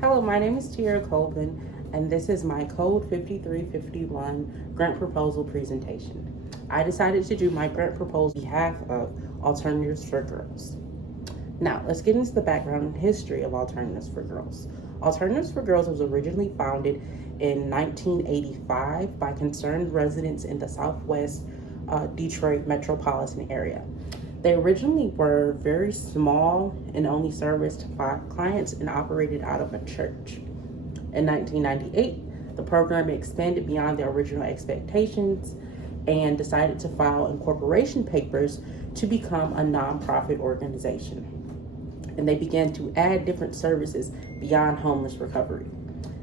Hello, my name is Tiara Colvin, and this is my Code 5351 grant proposal presentation. I decided to do my grant proposal on behalf of Alternatives for Girls. Now, let's get into the background and history of Alternatives for Girls. Alternatives for Girls was originally founded in 1985 by concerned residents in the Southwest Detroit metropolitan area. They originally were very small and only serviced 5 clients and operated out of a church. In 1998, the program expanded beyond their original expectations and decided to file incorporation papers to become a nonprofit organization. And they began to add different services beyond homeless recovery.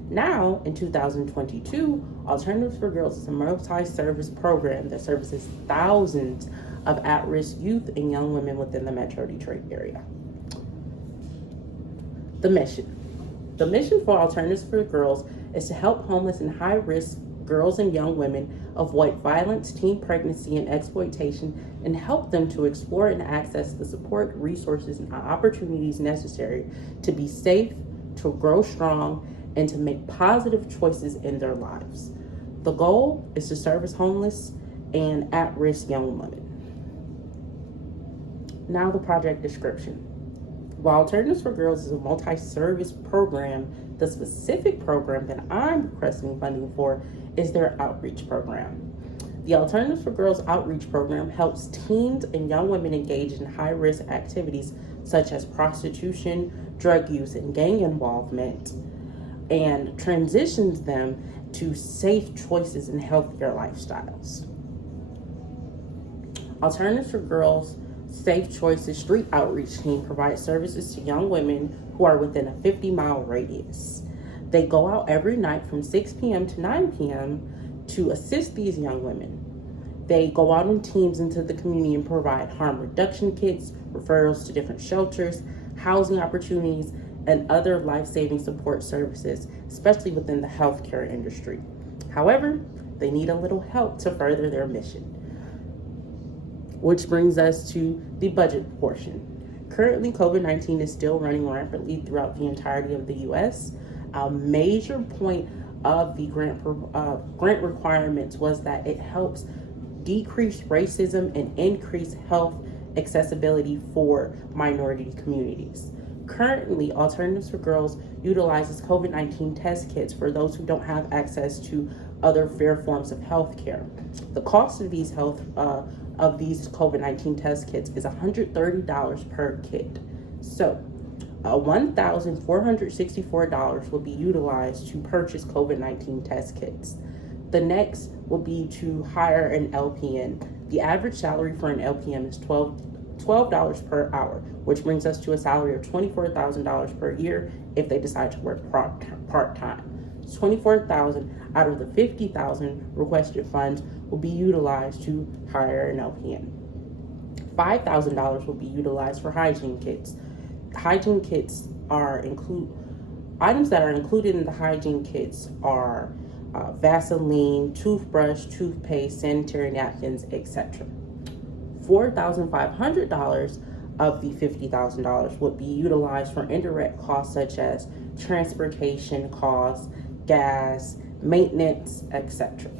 Now, in 2022, Alternatives for Girls is a multi-service program that services thousands of at-risk youth and young women within the Metro Detroit area. The mission for Alternatives for Girls is to help homeless and high-risk girls and young women avoid violence, teen pregnancy, and exploitation, and help them to explore and access the support, resources, and opportunities necessary to be safe, to grow strong, and to make positive choices in their lives. The goal is to service homeless and at-risk young women. Now the project description. While Alternatives for Girls is a multi-service program, the specific program that I'm requesting funding for is their outreach program. The Alternatives for Girls outreach program helps teens and young women engage in high-risk activities such as prostitution, drug use, and gang involvement, and transitions them to safe choices and healthier lifestyles. Alternatives for Girls Safe Choices Street Outreach Team provides services to young women who are within a 50-mile radius. They go out every night from 6 p.m. to 9 p.m. to assist these young women. They go out in teams into the community and provide harm reduction kits, referrals to different shelters, housing opportunities, and other life-saving support services, especially within the healthcare industry. However, they need a little help to further their mission. Which brings us to the budget portion. Currently, COVID-19 is still running rampantly throughout the entirety of the U.S. A major point of the grant requirements was that it helps decrease racism and increase health accessibility for minority communities. Currently, Alternatives for Girls utilizes COVID-19 test kits for those who don't have access to other fair forms of health care. The cost of these COVID-19 test kits is $130 per kit. So, $1,464 will be utilized to purchase COVID-19 test kits. The next will be to hire an LPN. The average salary for an LPN is $12 per hour, which brings us to a salary of $24,000 per year if they decide to work part-time. $24,000 out of the $50,000 requested funds will be utilized to hire an LPN. $5,000 will be utilized for hygiene kits. Hygiene kits items that are included in the hygiene kits are Vaseline, toothbrush, toothpaste, sanitary napkins, etc. $4,500 of the $50,000 would be utilized for indirect costs such as transportation costs, gas, maintenance, etc.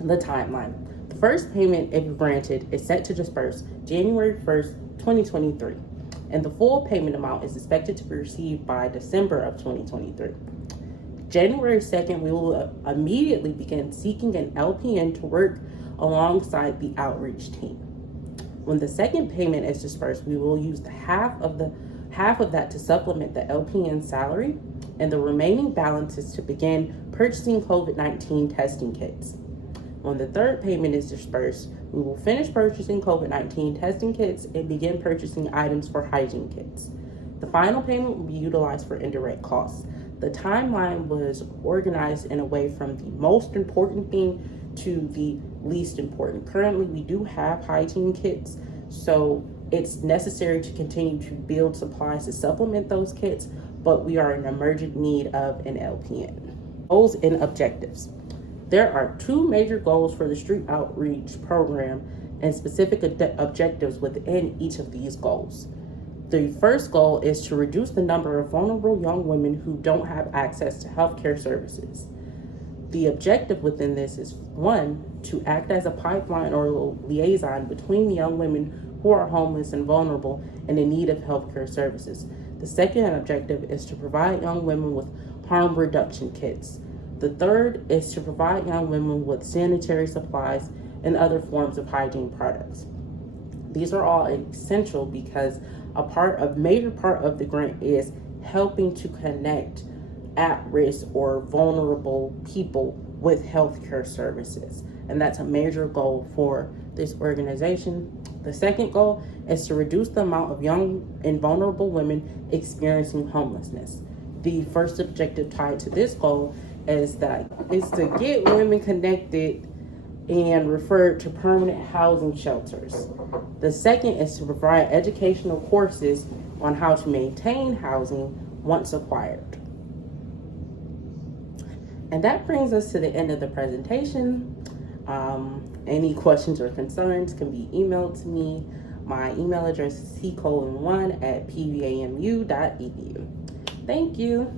The timeline. The first payment, if granted, is set to disperse January 1st, 2023, and the full payment amount is expected to be received by December of 2023. January 2nd, we will immediately begin seeking an LPN to work alongside the outreach team. When the second payment is dispersed, we will use half of that to supplement the LPN salary, and the remaining balance is to begin purchasing COVID-19 testing kits. When the third payment is dispersed, we will finish purchasing COVID-19 testing kits and begin purchasing items for hygiene kits. The final payment will be utilized for indirect costs. The timeline was organized in a way from the most important thing to the least important. Currently, we do have hygiene kits, so it's necessary to continue to build supplies to supplement those kits, but we are in emergent need of an LPN. Goals and objectives. There are 2 major goals for the street outreach program and specific objectives within each of these goals. The first goal is to reduce the number of vulnerable young women who don't have access to healthcare services. The objective within this is, one, to act as a pipeline or liaison between young women who are homeless and vulnerable and in need of healthcare services. The second objective is to provide young women with harm reduction kits. The third is to provide young women with sanitary supplies and other forms of hygiene products. These are all essential because a major part of the grant is helping to connect at-risk or vulnerable people with healthcare services. And that's a major goal for this organization. The second goal is to reduce the amount of young and vulnerable women experiencing homelessness. The first objective tied to this goal is to get women connected and referred to permanent housing shelters. The second is to provide educational courses on how to maintain housing once acquired. And that brings us to the end of the presentation. Any questions or concerns can be emailed to me. My email address is ccolon1@pvamu.edu. Thank you.